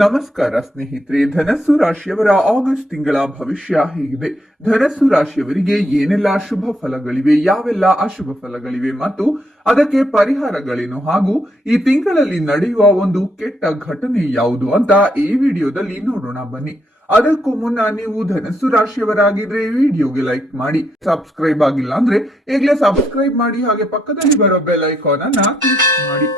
ನಮಸ್ಕಾರ ಸ್ನೇಹಿತರೆ, ಧನಸ್ಸು ರಾಶಿಯವರ ಆಗಸ್ಟ್ ತಿಂಗಳ ಭವಿಷ್ಯ ಹೇಗಿದೆ? ಧನಸ್ಸು ರಾಶಿಯವರಿಗೆ ಏನೆಲ್ಲ ಶುಭ ಫಲಗಳಿವೆ, ಯಾವೆಲ್ಲ ಅಶುಭ ಫಲಗಳಿವೆ ಮತ್ತು ಅದಕ್ಕೆ ಪರಿಹಾರಗಳೇನು, ಹಾಗೂ ಈ ತಿಂಗಳಲ್ಲಿ ನಡೆಯುವ ಒಂದು ಕೆಟ್ಟ ಘಟನೆ ಯಾವುದು ಅಂತ ಈ ವಿಡಿಯೋದಲ್ಲಿ ನೋಡೋಣ ಬನ್ನಿ. ಅದಕ್ಕೂ ಮುನ್ನ ನೀವು ಧನಸ್ಸು ರಾಶಿಯವರಾಗಿದ್ರೆ ವಿಡಿಯೋಗೆ ಲೈಕ್ ಮಾಡಿ, ಸಬ್ಸ್ಕ್ರೈಬ್ ಆಗಿಲ್ಲ ಅಂದ್ರೆ ಈಗಲೇ ಸಬ್ಸ್ಕ್ರೈಬ್ ಮಾಡಿ, ಹಾಗೆ ಪಕ್ಕದಲ್ಲಿ ಬರೋ ಬೆಲ್ ಐಕಾನ್ ಅನ್ನ ಕ್ಲಿಕ್ ಮಾಡಿ.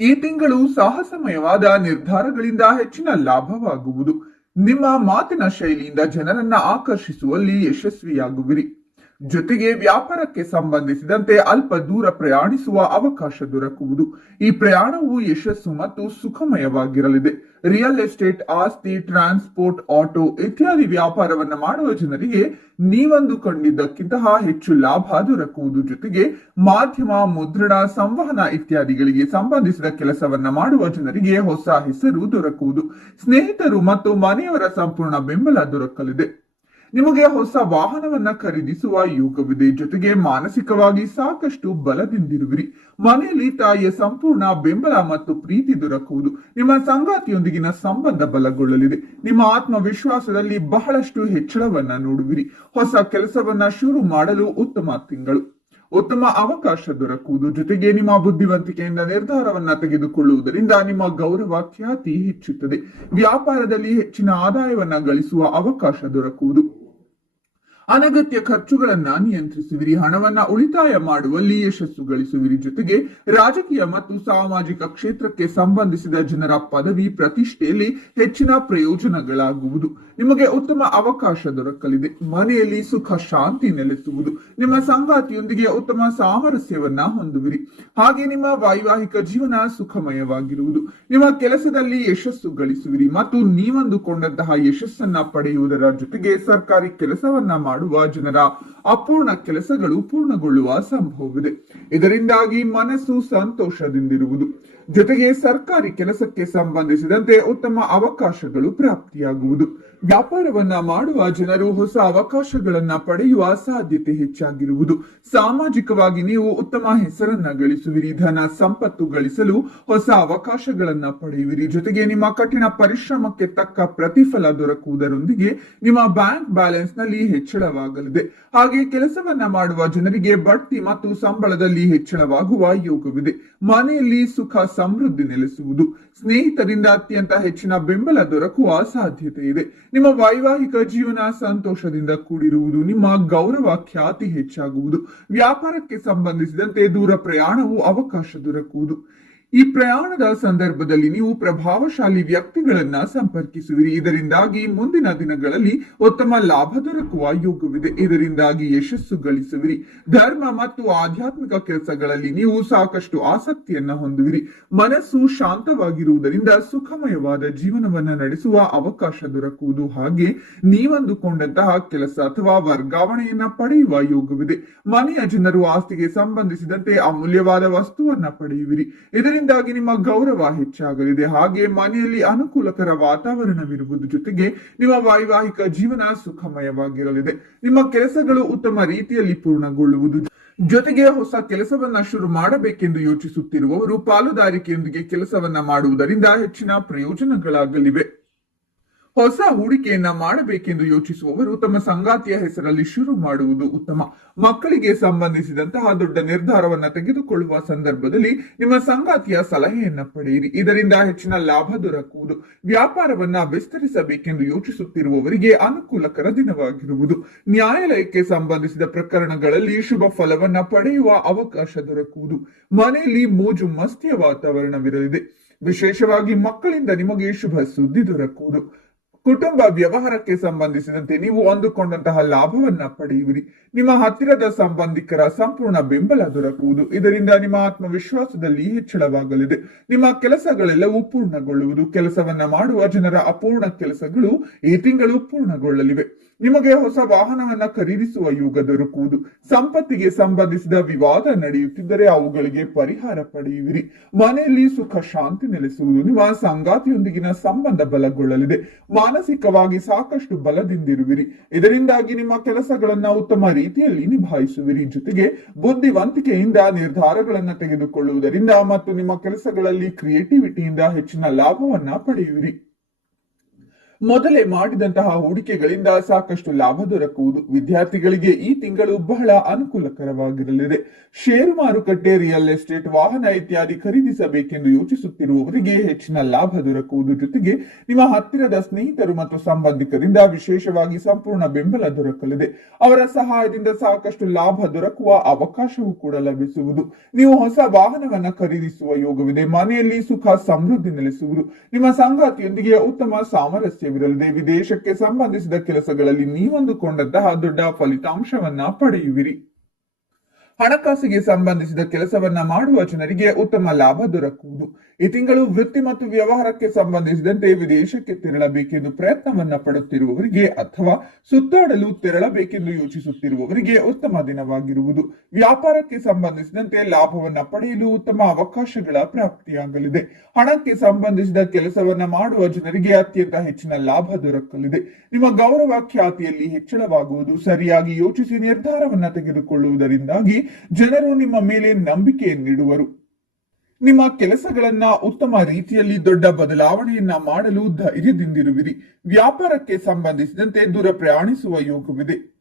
ಈ ತಿಂಗಳು ಸಾಹಸಮಯವಾದ ನಿರ್ಧಾರಗಳಿಂದ ಹೆಚ್ಚಿನ ಲಾಭವಾಗುವುದು. ನಿಮ್ಮ ಮಾತಿನ ಶೈಲಿಯಿಂದ ಜನರನ್ನ ಆಕರ್ಷಿಸುವಲ್ಲಿ ಯಶಸ್ವಿಯಾಗುವಿರಿ. ಜೊತೆಗೆ ವ್ಯಾಪಾರಕ್ಕೆ ಸಂಬಂಧಿಸಿದಂತೆ ಅಲ್ಪ ದೂರ ಪ್ರಯಾಣಿಸುವ ಅವಕಾಶ ದೊರಕುವುದು. ಈ ಪ್ರಯಾಣವು ಯಶಸ್ಸು ಮತ್ತು ಸುಖಮಯವಾಗಿರಲಿದೆ. ರಿಯಲ್ ಎಸ್ಟೇಟ್, ಆಸ್ತಿ, ಟ್ರಾನ್ಸ್ಪೋರ್ಟ್, ಆಟೋ ಇತ್ಯಾದಿ ವ್ಯಾಪಾರವನ್ನ ಮಾಡುವ ಜನರಿಗೆ ನೀವಂದುಕೊಂಡಿದ್ದಕ್ಕಿಂತ ಹೆಚ್ಚು ಲಾಭ ದೊರಕುವುದು. ಜೊತೆಗೆ ಮಾಧ್ಯಮ, ಮುದ್ರಣ, ಸಂವಹನ ಇತ್ಯಾದಿಗಳಿಗೆ ಸಂಬಂಧಿಸಿದ ಕೆಲಸವನ್ನ ಮಾಡುವ ಜನರಿಗೆ ಹೊಸ ಹೆಸರು ದೊರಕುವುದು. ಸ್ನೇಹಿತರು ಮತ್ತು ಮನೆಯವರ ಸಂಪೂರ್ಣ ಬೆಂಬಲ ದೊರಕಲಿದೆ. ನಿಮಗೆ ಹೊಸ ವಾಹನವನ್ನ ಖರೀದಿಸುವ ಯೋಗವಿದೆ. ಜೊತೆಗೆ ಮಾನಸಿಕವಾಗಿ ಸಾಕಷ್ಟು ಬಲದಿಂದಿರುವಿರಿ. ಮನೆಯಲ್ಲಿ ತಾಯಿಯ ಸಂಪೂರ್ಣ ಬೆಂಬಲ ಮತ್ತು ಪ್ರೀತಿ ದೊರಕುವುದು. ನಿಮ್ಮ ಸಂಗಾತಿಯೊಂದಿಗಿನ ಸಂಬಂಧ ಬಲಗೊಳ್ಳಲಿದೆ. ನಿಮ್ಮ ಆತ್ಮವಿಶ್ವಾಸದಲ್ಲಿ ಬಹಳಷ್ಟು ಹೆಚ್ಚಳವನ್ನ ನೋಡುವಿರಿ. ಹೊಸ ಕೆಲಸವನ್ನ ಶುರು ಮಾಡಲು ಉತ್ತಮ ತಿಂಗಳು. ಉತ್ತಮ ಅವಕಾಶ ದೊರಕುವುದು. ಜೊತೆಗೆ ನಿಮ್ಮ ಬುದ್ಧಿವಂತಿಕೆಯಿಂದ ನಿರ್ಧಾರವನ್ನ ತೆಗೆದುಕೊಳ್ಳುವುದರಿಂದ ನಿಮ್ಮ ಗೌರವ, ಖ್ಯಾತಿ ಹೆಚ್ಚುತ್ತದೆ. ವ್ಯಾಪಾರದಲ್ಲಿ ಹೆಚ್ಚಿನ ಆದಾಯವನ್ನ ಗಳಿಸುವ ಅವಕಾಶ ದೊರಕುವುದು. ಅನಗತ್ಯ ಖರ್ಚುಗಳನ್ನ ನಿಯಂತ್ರಿಸುವಿರಿ. ಹಣವನ್ನ ಉಳಿತಾಯ ಮಾಡುವಲ್ಲಿ ಯಶಸ್ಸು ಗಳಿಸುವಿರಿ. ಜೊತೆಗೆ ರಾಜಕೀಯ ಮತ್ತು ಸಾಮಾಜಿಕ ಕ್ಷೇತ್ರಕ್ಕೆ ಸಂಬಂಧಿಸಿದ ಜನರ ಪದವಿ, ಪ್ರತಿಷ್ಠೆಯಲ್ಲಿ ಹೆಚ್ಚಿನ ಪ್ರಯೋಜನಗಳಾಗುವುದು. ನಿಮಗೆ ಉತ್ತಮ ಅವಕಾಶ ದೊರಕಲಿದೆ. ಮನೆಯಲ್ಲಿ ಸುಖ, ಶಾಂತಿ ನೆಲೆಸುವುದು. ನಿಮ್ಮ ಸಂಗಾತಿಯೊಂದಿಗೆ ಉತ್ತಮ ಸಾಮರಸ್ಯವನ್ನ ಹೊಂದುವಿರಿ. ಹಾಗೆ ನಿಮ್ಮ ವೈವಾಹಿಕ ಜೀವನ ಸುಖಮಯವಾಗಿರುವುದು. ನಿಮ್ಮ ಕೆಲಸದಲ್ಲಿ ಯಶಸ್ಸು ಗಳಿಸುವಿರಿ ಮತ್ತು ನೀವಂದುಕೊಂಡಂತಹ ಯಶಸ್ಸನ್ನ ಪಡೆಯುವುದರ ಜೊತೆಗೆ ಸರ್ಕಾರಿ ಕೆಲಸವನ್ನ ಮಾಡುವ ಜನರ ಅಪೂರ್ಣ ಕೆಲಸಗಳು ಪೂರ್ಣಗೊಳ್ಳುವ ಸಂಭವವಿದೆ. ಇದರಿಂದಾಗಿ ಮನಸ್ಸು ಸಂತೋಷದಿಂದಿರುವುದು. ಜೊತೆಗೆ ಸರ್ಕಾರಿ ಕೆಲಸಕ್ಕೆ ಸಂಬಂಧಿಸಿದಂತೆ ಉತ್ತಮ ಅವಕಾಶಗಳು ಪ್ರಾಪ್ತಿಯಾಗುವುದು. ವ್ಯಾಪಾರವನ್ನ ಮಾಡುವ ಜನರು ಹೊಸ ಅವಕಾಶಗಳನ್ನ ಪಡೆಯುವ ಸಾಧ್ಯತೆ ಹೆಚ್ಚಾಗಿರುವುದು. ಸಾಮಾಜಿಕವಾಗಿ ನೀವು ಉತ್ತಮ ಹೆಸರನ್ನ ಗಳಿಸುವಿರಿ. ಧನ ಸಂಪತ್ತು ಗಳಿಸಲು ಹೊಸ ಅವಕಾಶಗಳನ್ನ ಪಡೆಯುವಿರಿ. ಜೊತೆಗೆ ನಿಮ್ಮ ಕಠಿಣ ಪರಿಶ್ರಮಕ್ಕೆ ತಕ್ಕ ಪ್ರತಿಫಲ ದೊರಕುವುದರೊಂದಿಗೆ ನಿಮ್ಮ ಬ್ಯಾಂಕ್ ಬ್ಯಾಲೆನ್ಸ್ ನಲ್ಲಿ ಹೆಚ್ಚಳವಾಗಲಿದೆ. ಹಾಗೆ ಕೆಲಸವನ್ನ ಮಾಡುವ ಜನರಿಗೆ ಬಡ್ತಿ ಮತ್ತು ಸಂಬಳದಲ್ಲಿ ಹೆಚ್ಚಳವಾಗುವ ಯೋಗವಿದೆ. ಮನೆಯಲ್ಲಿ ಸುಖ, ಸಮೃದ್ಧಿ ನೆಲೆಸುವುದು. ಸ್ನೇಹಿತರಿಂದ ಅತ್ಯಂತ ಹೆಚ್ಚಿನ ಬೆಂಬಲ ದೊರಕುವ ಸಾಧ್ಯತೆ ಇದೆ. ನಿಮ್ಮ ವೈವಾಹಿಕ ಜೀವನ ಸಂತೋಷದಿಂದ ಕೂಡಿರುವುದು. ನಿಮ್ಮ ಗೌರವ, ಖ್ಯಾತಿ ಹೆಚ್ಚಾಗುವುದು. ವ್ಯಾಪಾರಕ್ಕೆ ಸಂಬಂಧಿಸಿದಂತೆ ದೂರ ಪ್ರಯಾಣವು ಅವಕಾಶ ದೊರಕುವುದು. ಈ ಪ್ರಯಾಣದ ಸಂದರ್ಭದಲ್ಲಿ ನೀವು ಪ್ರಭಾವಶಾಲಿ ವ್ಯಕ್ತಿಗಳನ್ನ ಸಂಪರ್ಕಿಸುವಿರಿ. ಇದರಿಂದಾಗಿ ಮುಂದಿನ ದಿನಗಳಲ್ಲಿ ಉತ್ತಮ ಲಾಭ ದೊರಕುವ ಯೋಗವಿದೆ. ಇದರಿಂದಾಗಿ ಯಶಸ್ಸು ಗಳಿಸುವಿರಿ. ಧರ್ಮ ಮತ್ತು ಆಧ್ಯಾತ್ಮಿಕ ಕೆಲಸಗಳಲ್ಲಿ ನೀವು ಸಾಕಷ್ಟು ಆಸಕ್ತಿಯನ್ನ ಹೊಂದುವಿರಿ. ಮನಸ್ಸು ಶಾಂತವಾಗಿರುವುದರಿಂದ ಸುಖಮಯವಾದ ಜೀವನವನ್ನ ನಡೆಸುವ ಅವಕಾಶ ದೊರಕುವುದು. ಹಾಗೆ ನೀವಂದುಕೊಂಡಂತಹ ಕೆಲಸ ಅಥವಾ ವರ್ಗಾವಣೆಯನ್ನ ಪಡೆಯುವ ಯೋಗವಿದೆ. ಮನೆಯ ಜನರು ಆಸ್ತಿಗೆ ಸಂಬಂಧಿಸಿದಂತೆ ಅಮೂಲ್ಯವಾದ ವಸ್ತುವನ್ನ ಪಡೆಯುವಿರಿ. ಇದರಿಂದಾಗಿ ನಿಮ್ಮ ಗೌರವ ಹೆಚ್ಚಾಗಲಿದೆ. ಹಾಗೆ ಮನೆಯಲ್ಲಿ ಅನುಕೂಲಕರ ವಾತಾವರಣವಿರುವುದು. ಜೊತೆಗೆ ನಿಮ್ಮ ವೈವಾಹಿಕ ಜೀವನ ಸುಖಮಯವಾಗಿರಲಿದೆ. ನಿಮ್ಮ ಕೆಲಸಗಳು ಉತ್ತಮ ರೀತಿಯಲ್ಲಿ ಪೂರ್ಣಗೊಳ್ಳುವುದು. ಜೊತೆಗೆ ಹೊಸ ಕೆಲಸವನ್ನ ಶುರು ಮಾಡಬೇಕೆಂದು ಯೋಚಿಸುತ್ತಿರುವವರು ಪಾಲುದಾರಿಕೆಯೊಂದಿಗೆ ಕೆಲಸವನ್ನ ಮಾಡುವುದರಿಂದ ಹೆಚ್ಚಿನ ಪ್ರಯೋಜನಗಳಾಗಲಿವೆ. ಹೊಸ ಹೂಡಿಕೆಯನ್ನ ಮಾಡಬೇಕೆಂದು ಯೋಚಿಸುವವರು ತಮ್ಮ ಸಂಗಾತಿಯ ಹೆಸರಲ್ಲಿ ಶುರು ಮಾಡುವುದು ಉತ್ತಮ. ಮಕ್ಕಳಿಗೆ ಸಂಬಂಧಿಸಿದಂತಹ ದೊಡ್ಡ ನಿರ್ಧಾರವನ್ನ ತೆಗೆದುಕೊಳ್ಳುವ ಸಂದರ್ಭದಲ್ಲಿ ನಿಮ್ಮ ಸಂಗಾತಿಯ ಸಲಹೆಯನ್ನ ಪಡೆಯಿರಿ. ಇದರಿಂದ ಹೆಚ್ಚಿನ ಲಾಭ ದೊರಕುವುದು. ವ್ಯಾಪಾರವನ್ನ ವಿಸ್ತರಿಸಬೇಕೆಂದು ಯೋಚಿಸುತ್ತಿರುವವರಿಗೆ ಅನುಕೂಲಕರ ದಿನವಾಗಿರುವುದು. ನ್ಯಾಯಾಲಯಕ್ಕೆ ಸಂಬಂಧಿಸಿದ ಪ್ರಕರಣಗಳಲ್ಲಿ ಶುಭ ಫಲವನ್ನ ಪಡೆಯುವ ಅವಕಾಶ ದೊರಕುವುದು. ಮನೆಯಲ್ಲಿ ಮೋಜು ಮಸ್ತಿಯ ವಾತಾವರಣವಿರಲಿದೆ. ವಿಶೇಷವಾಗಿ ಮಕ್ಕಳಿಂದ ನಿಮಗೆ ಶುಭ ಸುದ್ದಿ ದೊರಕುವುದು. ಕುಟುಂಬ ವ್ಯವಹಾರಕ್ಕೆ ಸಂಬಂಧಿಸಿದಂತೆ ನೀವು ಅಂದುಕೊಂಡಂತಹ ಲಾಭವನ್ನ ಪಡೆಯುವಿರಿ. ನಿಮ್ಮ ಹತ್ತಿರದ ಸಂಬಂಧಿಕರ ಸಂಪೂರ್ಣ ಬೆಂಬಲ ದೊರಕುವುದು. ಇದರಿಂದ ನಿಮ್ಮ ಆತ್ಮವಿಶ್ವಾಸದಲ್ಲಿ ಹೆಚ್ಚಳವಾಗಲಿದೆ. ನಿಮ್ಮ ಕೆಲಸಗಳೆಲ್ಲವೂ ಪೂರ್ಣಗೊಳ್ಳುವುದು. ಕೆಲಸವನ್ನ ಮಾಡುವ ಜನರ ಅಪೂರ್ಣ ಕೆಲಸಗಳು ಈ ತಿಂಗಳು ಪೂರ್ಣಗೊಳ್ಳಲಿವೆ. ನಿಮಗೆ ಹೊಸ ವಾಹನವನ್ನ ಖರೀದಿಸುವ ಯೋಗ ದೊರಕುವುದು. ಸಂಪತ್ತಿಗೆ ಸಂಬಂಧಿಸಿದ ವಿವಾದ ನಡೆಯುತ್ತಿದ್ದರೆ ಅವುಗಳಿಗೆ ಪರಿಹಾರ ಪಡೆಯುವಿರಿ. ಮನೆಯಲ್ಲಿ ಸುಖ ಶಾಂತಿ ನೆಲೆಸುವುದು. ನಿಮ್ಮ ಸಂಗಾತಿಯೊಂದಿಗಿನ ಸಂಬಂಧ ಬಲಗೊಳ್ಳಲಿದೆ. ಮಾನಸಿಕವಾಗಿ ಸಾಕಷ್ಟು ಬಲದಿಂದಿರುವಿರಿ. ಇದರಿಂದಾಗಿ ನಿಮ್ಮ ಕೆಲಸಗಳನ್ನ ಉತ್ತಮ ರೀತಿಯಲ್ಲಿ ನಿಭಾಯಿಸುವಿರಿ. ಜೊತೆಗೆ ಬುದ್ಧಿವಂತಿಕೆಯಿಂದ ನಿರ್ಧಾರಗಳನ್ನ ತೆಗೆದುಕೊಳ್ಳುವುದರಿಂದ ಮತ್ತು ನಿಮ್ಮ ಕೆಲಸಗಳಲ್ಲಿ ಕ್ರಿಯೇಟಿವಿಟಿಯಿಂದ ಹೆಚ್ಚಿನ ಲಾಭವನ್ನ ಪಡೆಯುವಿರಿ. ಮೊದಲೇ ಮಾಡಿದಂತಹ ಹೂಡಿಕೆಗಳಿಂದ ಸಾಕಷ್ಟು ಲಾಭ ದೊರಕುವುದು. ವಿದ್ಯಾರ್ಥಿಗಳಿಗೆ ಈ ತಿಂಗಳು ಬಹಳ ಅನುಕೂಲಕರವಾಗಿರಲಿದೆ. ಷೇರು ಮಾರುಕಟ್ಟೆ, ರಿಯಲ್ ಎಸ್ಟೇಟ್, ವಾಹನ ಇತ್ಯಾದಿ ಖರೀದಿಸಬೇಕೆಂದು ಯೋಚಿಸುತ್ತಿರುವವರಿಗೆ ಹೆಚ್ಚಿನ ಲಾಭ ದೊರಕುವುದು. ಜೊತೆಗೆ ನಿಮ್ಮ ಹತ್ತಿರದ ಸ್ನೇಹಿತರು ಮತ್ತು ಸಂಬಂಧಿಕರಿಂದ ವಿಶೇಷವಾಗಿ ಸಂಪೂರ್ಣ ಬೆಂಬಲ ದೊರಕಲಿದೆ. ಅವರ ಸಹಾಯದಿಂದ ಸಾಕಷ್ಟು ಲಾಭ ದೊರಕುವ ಅವಕಾಶವೂ ಕೂಡ ಲಭಿಸುವುದು. ನೀವು ಹೊಸ ವಾಹನವನ್ನ ಖರೀದಿಸುವ ಯೋಗವಿದೆ. ಮನೆಯಲ್ಲಿ ಸುಖ ಸಮೃದ್ಧಿ ನೆಲೆಸುವುದು. ನಿಮ್ಮ ಸಂಗಾತಿಯೊಂದಿಗೆ ಉತ್ತಮ ಸಾಮರಸ್ಯ ವಿದೇಶಕ್ಕೆ ಸಂಬಂಧಿಸಿದ ಕೆಲಸಗಳಲ್ಲಿ ನೀವಂದುಕೊಂಡಂತಹ ದೊಡ್ಡ ಫಲಿತಾಂಶವನ್ನ ಪಡೆಯುವಿರಿ. ಹಣಕಾಸಿಗೆ ಸಂಬಂಧಿಸಿದ ಕೆಲಸವನ್ನ ಮಾಡುವ ಜನರಿಗೆ ಉತ್ತಮ ಲಾಭ ದೊರಕುವುದು. ಈ ತಿಂಗಳು ವೃತ್ತಿ ಮತ್ತು ವ್ಯವಹಾರಕ್ಕೆ ಸಂಬಂಧಿಸಿದಂತೆ ವಿದೇಶಕ್ಕೆ ತೆರಳಬೇಕೆಂದು ಪ್ರಯತ್ನವನ್ನ ಪಡುತ್ತಿರುವವರಿಗೆ ಅಥವಾ ಸುತ್ತಾಡಲು ತೆರಳಬೇಕೆಂದು ಯೋಚಿಸುತ್ತಿರುವವರಿಗೆ ಉತ್ತಮ ದಿನವಾಗಿರುವುದು. ವ್ಯಾಪಾರಕ್ಕೆ ಸಂಬಂಧಿಸಿದಂತೆ ಲಾಭವನ್ನ ಪಡೆಯಲು ಉತ್ತಮ ಅವಕಾಶಗಳ ಪ್ರಾಪ್ತಿಯಾಗಲಿದೆ. ಹಣಕ್ಕೆ ಸಂಬಂಧಿಸಿದ ಕೆಲಸವನ್ನ ಮಾಡುವ ಜನರಿಗೆ ಅತ್ಯಂತ ಹೆಚ್ಚಿನ ಲಾಭ ದೊರಕಲಿದೆ. ನಿಮ್ಮ ಗೌರವ ಖ್ಯಾತಿಯಲ್ಲಿ ಹೆಚ್ಚಳವಾಗುವುದು. ಸರಿಯಾಗಿ ಯೋಚಿಸಿ ನಿರ್ಧಾರವನ್ನ ತೆಗೆದುಕೊಳ್ಳುವುದರಿಂದಾಗಿ ಜನರು ನಿಮ್ಮ ಮೇಲೆ ನಂಬಿಕೆಯನ್ನಿಡುವರು. ನಿಮ್ಮ ಕೆಲಸಗಳನ್ನ ಉತ್ತಮ ರೀತಿಯಲ್ಲಿ ದೊಡ್ಡ ಬದಲಾವಣೆಯನ್ನ ಮಾಡಲು ಧೈರ್ಯದಿಂದಿರುವಿರಿ. ವ್ಯಾಪಾರಕ್ಕೆ ಸಂಬಂಧಿಸಿದಂತೆ ದೂರ ಪ್ರಯಾಣಿಸುವ ಯೋಗವಿದೆ.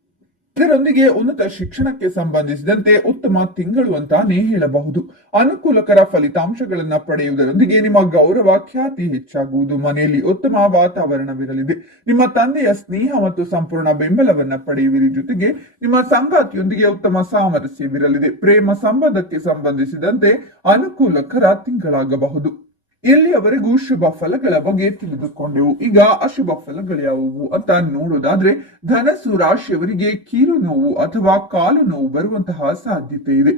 ಇದರೊಂದಿಗೆ ಉನ್ನತ ಶಿಕ್ಷಣಕ್ಕೆ ಸಂಬಂಧಿಸಿದಂತೆ ಉತ್ತಮ ತಿಂಗಳು ಅಂತಾನೆ ಹೇಳಬಹುದು. ಅನುಕೂಲಕರ ಫಲಿತಾಂಶಗಳನ್ನ ಪಡೆಯುವುದರೊಂದಿಗೆ ನಿಮ್ಮ ಗೌರವ ಖ್ಯಾತಿ ಹೆಚ್ಚಾಗುವುದು. ಮನೆಯಲ್ಲಿ ಉತ್ತಮ ವಾತಾವರಣವಿರಲಿದೆ. ನಿಮ್ಮ ತಂದೆಯ ಸ್ನೇಹ ಮತ್ತು ಸಂಪೂರ್ಣ ಬೆಂಬಲವನ್ನ ಪಡೆಯುವಿರಿ. ಜೊತೆಗೆ ನಿಮ್ಮ ಸಂಗಾತಿಯೊಂದಿಗೆ ಉತ್ತಮ ಸಾಮರಸ್ಯವಿರಲಿದೆ. ಪ್ರೇಮ ಸಂಬಂಧಕ್ಕೆ ಸಂಬಂಧಿಸಿದಂತೆ ಅನುಕೂಲಕರ ತಿಂಗಳಾಗಬಹುದು. ಇಲ್ಲಿಯವರೆಗೂ ಶುಭ ಫಲಗಳ ಬಗ್ಗೆ ತಿಳಿದುಕೊಂಡೆವು. ಈಗ ಅಶುಭ ಫಲಗಳು ಯಾವುವು ಅಂತ ನೋಡೋದಾದ್ರೆ, ಧನಸ್ಸು ರಾಶಿಯವರಿಗೆ ಕೀಲು ನೋವು ಅಥವಾ ಕಾಲು ನೋವು ಬರುವಂತಹ ಸಾಧ್ಯತೆ ಇದೆ.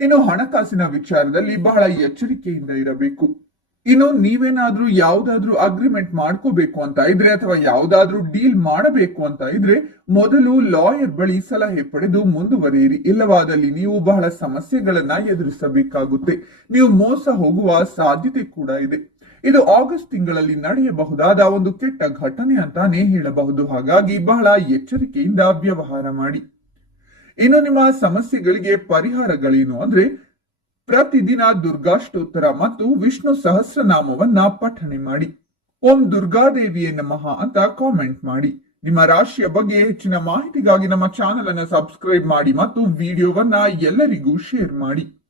ಇನ್ನು ಹಣಕಾಸಿನ ವಿಚಾರದಲ್ಲಿ ಬಹಳ ಎಚ್ಚರಿಕೆಯಿಂದ ಇರಬೇಕು. ಇನ್ನು ನೀವೇನಾದ್ರೂ ಯಾವುದಾದ್ರೂ ಅಗ್ರಿಮೆಂಟ್ ಮಾಡ್ಕೋಬೇಕು ಅಂತ ಇದ್ರೆ ಅಥವಾ ಯಾವುದಾದ್ರೂ ಡೀಲ್ ಮಾಡಬೇಕು ಅಂತ ಇದ್ರೆ ಮೊದಲು ಲಾಯರ್ ಬಳಿ ಸಲಹೆ ಪಡೆದು ಮುಂದುವರಿಯಿರಿ. ಇಲ್ಲವಾದಲ್ಲಿ ನೀವು ಬಹಳ ಸಮಸ್ಯೆಗಳನ್ನ ಎದುರಿಸಬೇಕಾಗುತ್ತೆ. ನೀವು ಮೋಸ ಹೋಗುವ ಸಾಧ್ಯತೆ ಕೂಡ ಇದೆ. ಇದು ಆಗಸ್ಟ್ ತಿಂಗಳಲ್ಲಿ ನಡೆಯಬಹುದಾದ ಒಂದು ಕೆಟ್ಟ ಘಟನೆ ಅಂತಾನೆ ಹೇಳಬಹುದು. ಹಾಗಾಗಿ ಬಹಳ ಎಚ್ಚರಿಕೆಯಿಂದ ವ್ಯವಹಾರ ಮಾಡಿ. ಇನ್ನು ನಿಮ್ಮ ಸಮಸ್ಯೆಗಳಿಗೆ ಪರಿಹಾರಗಳೇನು ಅಂದ್ರೆ, ಪ್ರತಿದಿನ ದುರ್ಗಾಷ್ಟೋತ್ತರ ಮತ್ತು ವಿಷ್ಣು ಸಹಸ್ರನಾಮವನ್ನ ಪಠಣೆ ಮಾಡಿ. ಓಂ ದುರ್ಗಾದೇವಿಯೇ ನಮಃ ಅಂತ ಕಾಮೆಂಟ್ ಮಾಡಿ. ನಿಮ್ಮ ರಾಶಿಯ ಬಗ್ಗೆ ಹೆಚ್ಚಿನ ಮಾಹಿತಿಗಾಗಿ ನಮ್ಮ ಚಾನೆಲ್ ಅನ್ನು ಸಬ್ಸ್ಕ್ರೈಬ್ ಮಾಡಿ ಮತ್ತು ವಿಡಿಯೋವನ್ನ ಎಲ್ಲರಿಗೂ ಶೇರ್ ಮಾಡಿ.